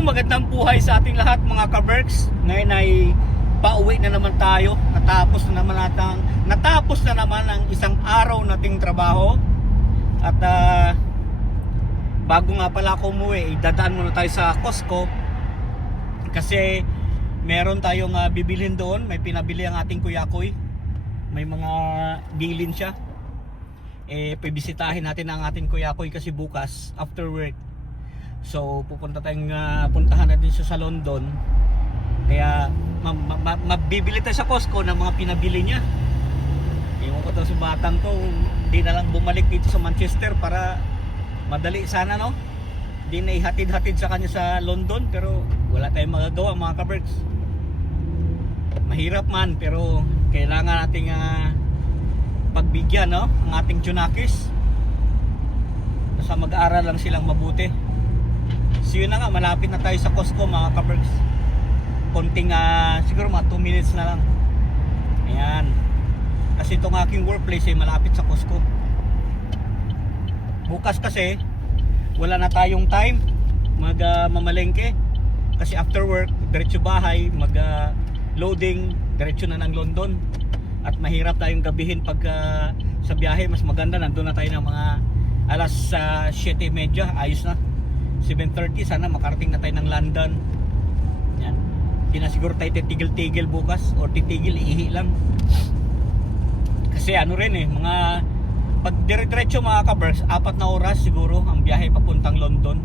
magandang buhay sa ating lahat mga ka-Berks. Ngayon ay pauwi na naman tayo. Natapos na naman ang isang araw nating trabaho. At bago nga pala ako umuwi, dadaan muna tayo sa Costco. Kasi meron tayong bibilhin doon. May pinabili ang ating kuyakoy. May mga bilin siya. Pibisitahin natin ang ating kuyakoy kasi bukas after work. So puntahan natin siya sa London. Kaya mabibili tayo sa Costco ng mga pinabili niya. Ewan ko daw sa batang to, hindi na lang bumalik dito sa Manchester para madali sana, no? Hindi na ihatid-hatid sa kanya sa London, pero wala tayong magagawa mga ka-Berks. Mahirap man, pero kailangan nating pagbigyan, no? Ang ating Junakis. Basta mag-aaral lang silang mabuti. So yun na nga, malapit na tayo sa Costco mga ka-Berks. Konting siguro mga 2 minutes na lang. Ayan. Kasi itong aking workplace ay malapit sa Costco. Bukas kasi wala na tayong time mamalengke. Kasi after work, diretso bahay, loading, diretso na ng London. At mahirap tayong gabihin pag sa biyahe. Mas maganda nandun na tayo ng mga alas 7:30. Ayos na, 7:30, sana makarating na tayo ng London. Yan. Hindi na siguro tayo titigil-tigil bukas, o titigil, ihi lang. Kasi ano rin mga pag dire-diretso mga ka-Berks, 4 na oras siguro ang biyahe papuntang London.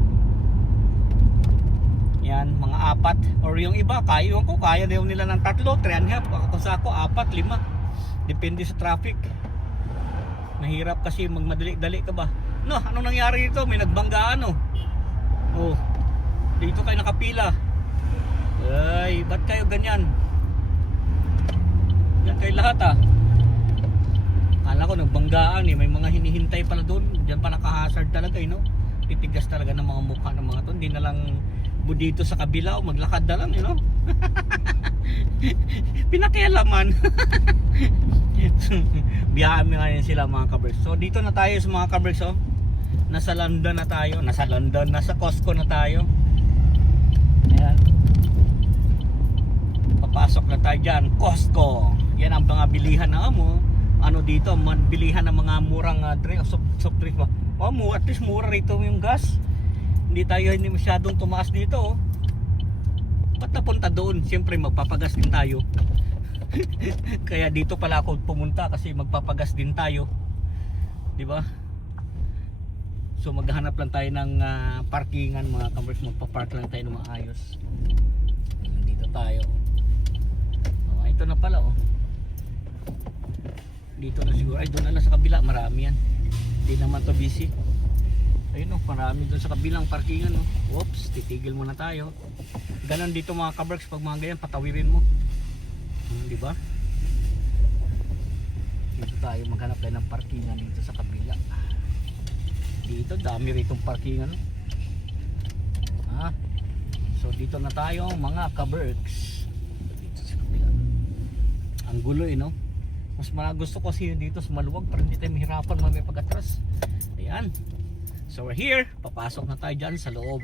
Yan, mga 4. Or yung iba, kaya daw nila ng 3, 3.5. Ako sa ako, 4, 5. Depende sa traffic. Mahirap kasi magmadali-dali ka ba. No, anong nangyari dito? May nagbanggaan, oh. Oh, dito kayo nakapila. Ay, ba't kayo ganyan? Yan kayo lahat Kala ko nagbanggaan may mga hinihintay pala doon. Diyan pa nakahazard talaga no? Titigas talaga ng mga mukha ng mga to. Hindi na lang budito sa kabila o maglakad na lang, Pinakialaman. Biyahan mo nga sila mga ka-Berks. So dito na tayo sa mga ka-Berks, Nasa London na tayo. Nasa Costco na tayo. Ayan. Papasok na tayo dyan. Costco. Yan ang mga bilihan na dito, bilihan ng mga murang soft drink ba? At least mura rito yung gas. Hindi masyadong tumaas dito. Ba't napunta doon? Siyempre magpapagas din tayo. Kaya dito pala ako pumunta kasi magpapagas din tayo. Di ba? So maghanap lang tayo ng parkingan mga ka-Berks. Magpa-park lang tayo ng maayos. Dito tayo. Ito na pala dito na siguro. Ay, doon na lang sa kabila. Marami yan. Hindi naman to busy. Ayun marami doon sa kabilang parkingan. Oops, titigil muna tayo. Ganon dito mga ka-Berks. Pag mga ganyan, patawirin mo. Di ba? Dito tayo maghanap tayo ng parkingan dito sa kabila. Dito dami ritong parkingan. So dito na tayo mga ka-Berks. Dito sa kabila. Ang gulo Mas gusto ko kasi dito sa maluwag para hindi tayo mahirapan mamaya pag-atras. Ayan. So we're here. Papasok na tayo dyan sa loob.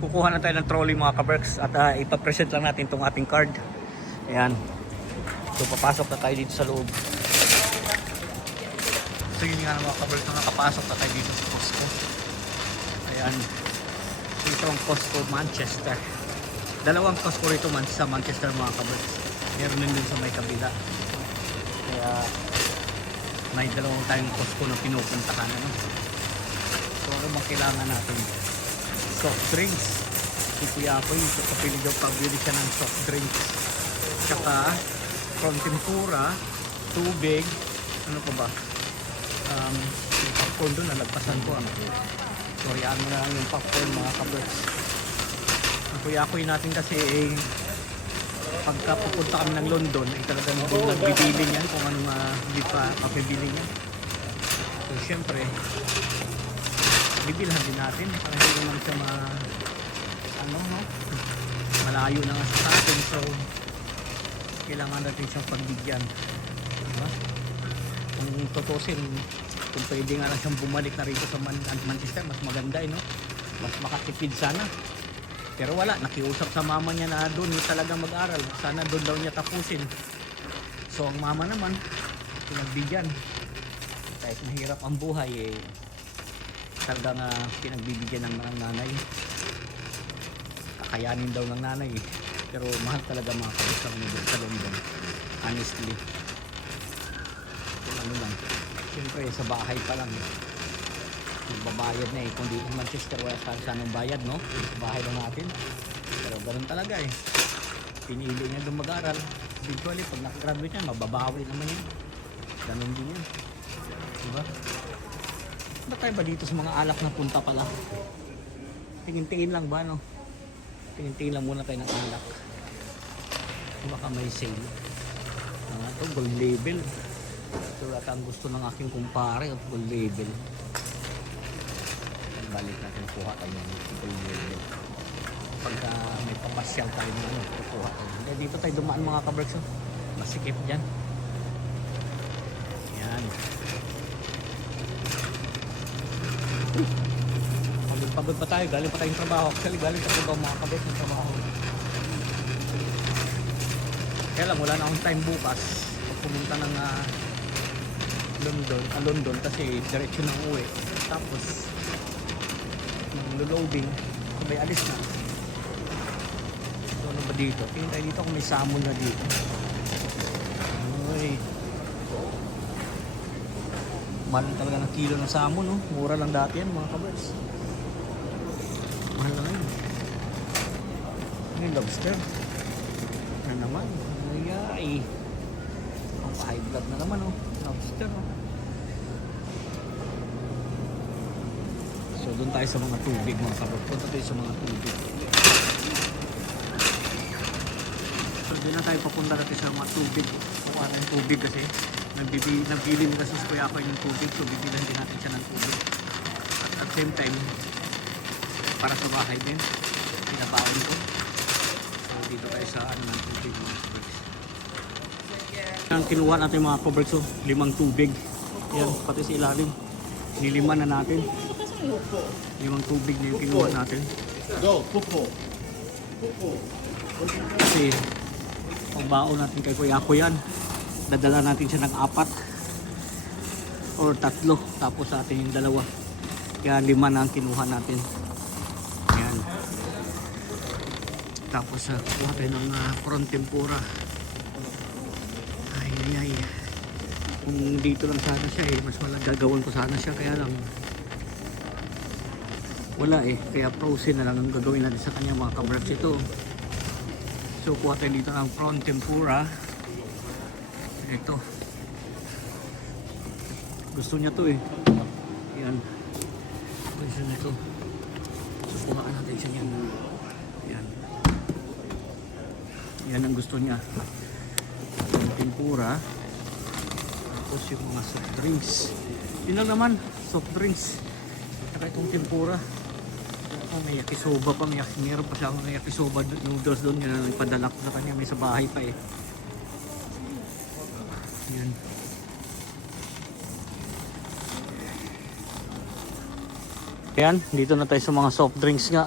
Kukuha na tayo ng trolley mga ka-Berks at ipapresent lang natin itong ating card. Ayan. So papasok na tayo dito sa loob. So yun nga mga ka-Berks, nakapasok na tayo dito sa Costco. Ayan. Ito ang Costco Manchester. Dalawang Costco rito sa Manchester mga ka-Berks. Meron din sa may kabila. Kaya may dalawang tayong Costco na pinupuntahan. So ano bang kailangan natin? Soft drinks. Si Kuya ako yung kapili daw pabili siya ng soft drinks. Tsaka from tempura, tubig, ano pa ba? Yung popcorn doon, nalagpasan ko. So yan mo na lang yung popcorn mga ka-Berks. Ang kuya-kuy natin kasi pagka pupunta kami ng London ay talagang doon nagbibili niyan kung anong mapibili niya. So syempre bibilhan din natin para hindi naman siya malayo na nga sa atin. So kailangan natin siyang pagbigyan, diba? Kung tutusin kung pwede nga lang siyang bumalik na rito sa Manchester, mas maganda no? Mas makatipid sana. Pero wala, nakiusap sa mama niya na doon talaga mag-aral. Sana doon daw niya tapusin. So ang mama naman, pinagbigyan. Kahit mahirap ang buhay, talagang pinagbibigyan ng nanay. Kakayanin daw ng nanay. Pero mahal talaga mga kabisang doon sa London. Honestly. Kung ano lang. Siyempre sa bahay pa lang. Magbabayad na kung di Manchester wala saan ng bayad no, bahay lang natin, pero ganun talaga pinili niya doon mag-aral. Eventually pag nakagraduate yan mababawi naman yan, ganun din yan, diba? Ba tayo ba dito sa mga alak na punta pala, tingin-tingin lang ba no, tingin-tingin lang muna tayo ng alak, baka may sale. Ito gold label, ito rata ang gusto ng aking kumpare, gold label. Balik natin kuha tayo ng gold label. Pagka may papasyal tayo ng kukuha tayo. Dito tayo dumaan mga kabraks. Masikip dyan. Yan. Pagod pa tayo. Galing pa tayong trabaho. Actually galing pa trabaho mga kabraks ng trabaho. Kaya lang wala na akong time bukas. Pag pumunta ng London kasi diretso ng uwi. Tapos loading kung may alis na. So ano ba dito? Tingin tayo dito kung may salmon na dito. Uy, mahal talaga ng kilo ng salmon no? Mura lang dati yan mga kabers. Mahal lang yun. Ano yung lobster? Ano naman? Ay ang high blood na naman oh. Lobster oh. So doon tayo sa mga tubig mga kabog. Punta tayo sa mga tubig. So doon na tayo papunta natin sa mga tubig. Kukuha na yung tubig kasi nabili kasi sa kuya ako yung tubig. So bibilan din natin siya ng tubig. At same time para sa bahay din. Pinabaon ko. So dito tayo sa ng tubig mga kabog. Ang kinuha natin mga kabog. So 5 tubig. Yan pati sa ilalim. Niliman na natin. 5 tubig na yung kinuha natin. Kasi pagbaon natin kay Kuya ko yan, dadala natin siya ng 4 or 3, tapos sa atin yung 2. Kaya 5 na ang kinuha natin. Ayan. Tapos kuha tayo ng prawn tempura. Ay. Kung dito lang sana siya mas gagawin ko sana siya, kaya lang wala kaya frozen na lang ang gagawin natin sa kanya mga kabrats ito. So kuha tayo dito ng prawn tempura. Ito gusto niya to yan, gusto niya to. So kuhaan natin siya yan ang gusto niya, prawn tempura. Tapos yung mga soft drinks, yun lang naman, soft drinks saka itong tempura. May yakisoba pa, meron pa siya ng yakisoba noodles doon, yun ang ipadala ko sa kanya, may sa bahay pa yan. Ayan, dito na tayo sa mga soft drinks nga.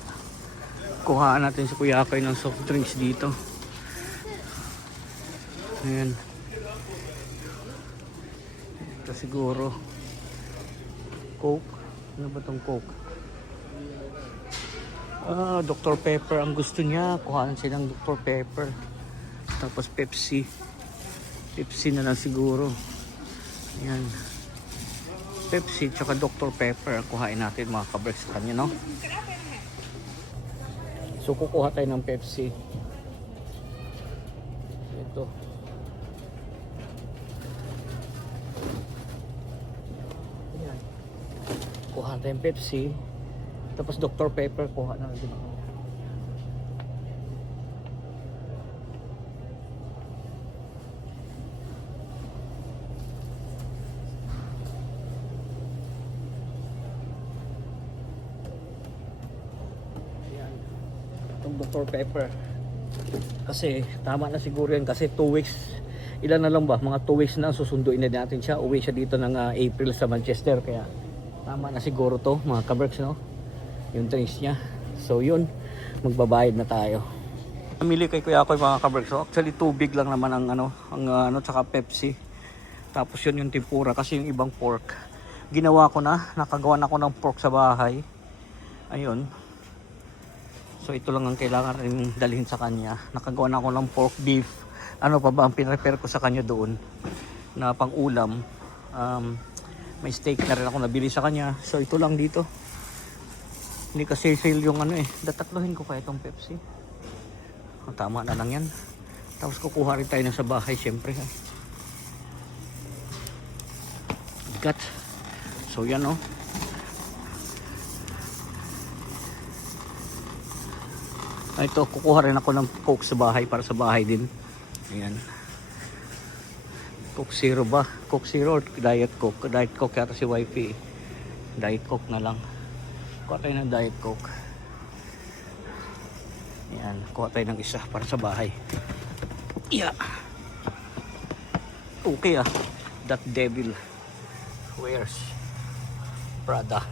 Kuhaan natin si Kuya Koy ng soft drinks dito. Ayan. Ito siguro Coke. Ano ba tong Coke? Dr. Pepper ang gusto niya. Kuhaan siya ng Dr. Pepper. Tapos Pepsi. Pepsi na lang siguro. Ayan. Pepsi tsaka Dr. Pepper. Kuhain natin mga kabreks sa kanya, no? So kukuha tayo ng Pepsi. Ito. Ayan. Kuha tayo ng Pepsi. Tapos Dr. Pepper, kuha na din ako. Ayan. Itong Dr. Pepper. Kasi tama na siguro yan kasi 2 weeks ilan na lang ba, mga 2 weeks na susunduin na natin siya. Uwi siya dito ng April sa Manchester, kaya tama na siguro to mga kaberks, no, yung drinks niya. So yun, magbabayad na tayo. Namili kay kuya ko mga kaberks, so actually tubig lang naman ang tsaka Pepsi. Tapos yun yung tempura, kasi yung ibang pork ginawa ko na, nakagawa na ako ng pork sa bahay. Ayun, so ito lang ang kailangan rin dalhin sa kanya. Nakagawa na ako ng pork beef. Ano pa ba ang pinrepare ko sa kanya doon na pang ulam. May steak na rin ako nabili sa kanya. So ito lang dito. Hindi kasi sale yung datatlohin ko kaya itong Pepsi. Tama na lang yan. Tapos kukuha rin tayo na sa bahay syempre. Got. So yan oh. Ito, kukuha rin ako ng Coke sa bahay para sa bahay din. Ayan. Coke Zero ba? Coke Zero or Diet Coke? Diet Coke yata si wifey. Diet Coke na lang. Kuha tayo ng Diet Coke. Ayan, kuha tayo ng isa para sa bahay. Yeah. Okay ah. That devil wears Prada.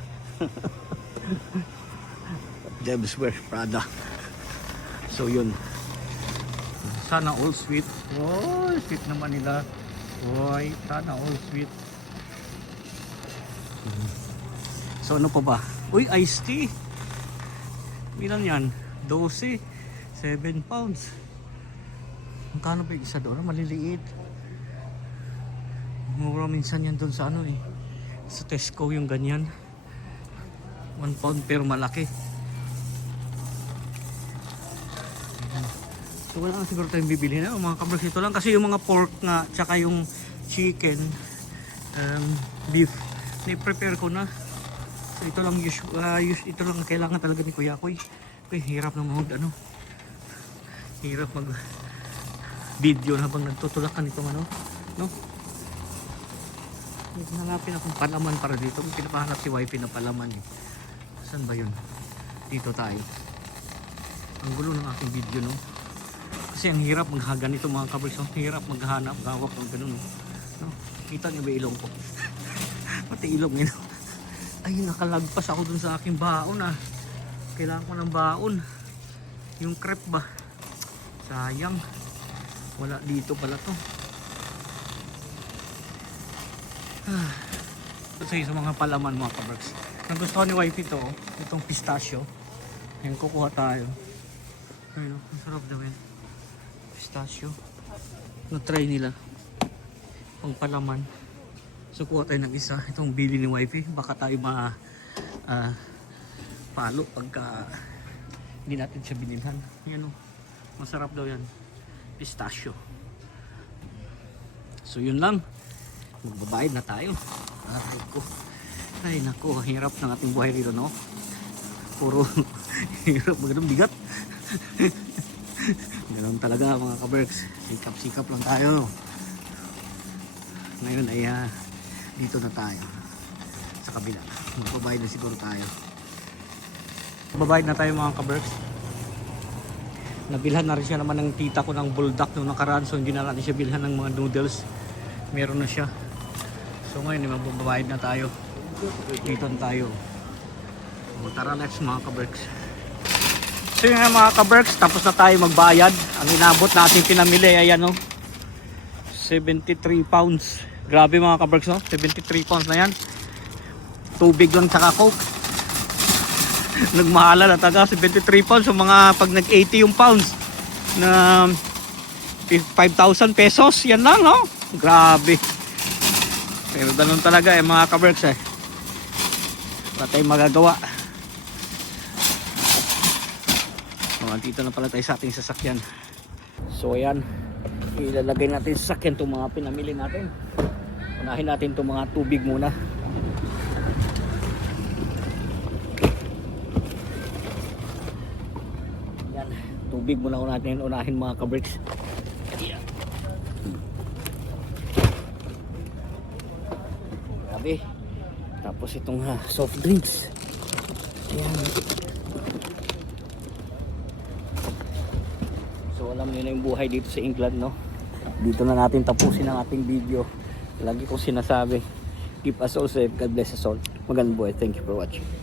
Devils wears Prada. So yun. Sana all sweet. Oh, sweet naman nila. Oy, sana all sweet. So ano pa ba? Uy, iced tea. Ilan yan? 12. 7 pounds. Magkano ba yung isa doon? Maliliit. Mura minsan yan doon sa sa Tesco yung ganyan. 1 pound pero malaki. So wala na siguro tayong bibili na mga kabraks, ito lang kasi yung mga pork nga tsaka yung chicken, beef ni-prepare ko na. So ito lang ito lang kailangan talaga ni Kuya Koy. Hirap na hirap mag video habang nagtutulakan itong no. Hanapin akong palaman para dito. Pinapahanap si wifey na palaman eh. Saan ba yun? Dito tayo. Ang gulo ng aking video no. Kasi ang hirap maghagan ito mga kabraks. Ang hirap maghanap, gawak ng ganun. No? Kita niyo ba ilong ko? Pati ilong nyo. Ay, nakalagpas ako dun sa aking baon ah. Kailangan ko ng baon. Yung crepe ba? Sayang. Wala dito pala to. Kasi sa mga palaman mga kabraks. Nagustuhan ni wife ito. Itong pistachio. Yan, kukuha tayo. Ayun, ang sarap daw yan. Pistachio. Na-try nila. Pang palaman. So kuha tayo ng isa. Itong bili ni wifey. Baka tayo palo pagka hindi natin siya binilhan. Yan o. Masarap daw yan. Pistachio. So yun lang. Magbabayad na tayo. Ay naku. Hirap ng ating buhay rito no. Puro hirap. Magandang bigat. Ganoon talaga mga kaberks. Sikap-sikap lang tayo. Ngayon ay dito na tayo. Sa kabila. Magbabayad na siguro tayo. Magbabayad na tayo mga kaberks. Nabilhan na rin siya naman ng tita ko ng bulldog nung nakaraan. So hindi na natin siya bilhan ng mga noodles. Meron na siya. So ngayon magbabayad na tayo. Dito na tayo. O, tara let's mga kaberks. So yun nga mga kaberks, tapos na tayo magbayad. Ang inabot natin pinamili, ayan o. 73 pounds. Grabe mga kaberks no, 73 pounds na yan. Tubig lang tsaka Coke. Nagmahala na taga 73 pounds. So mga pag nag-80 yung pounds na 5,000 pesos, yan lang no. Grabe. Pero ganun talaga mga kaberks eh. Wala tayong magagawa. Dito na pala tayo sa ating sasakyan. So ayan, ilalagay natin sa sasakyan itong mga pinamili natin. Unahin natin itong mga tubig muna. Yan, tubig muna natin unahin mga kabricks. Grabe. Tapos itong soft drinks. Ayan. So alam niyo na yung buhay dito sa England no. dito na natin tapusin ang ating video. Lagi kong sinasabi, keep us all safe, God bless us all. Magandang buhay, thank you for watching.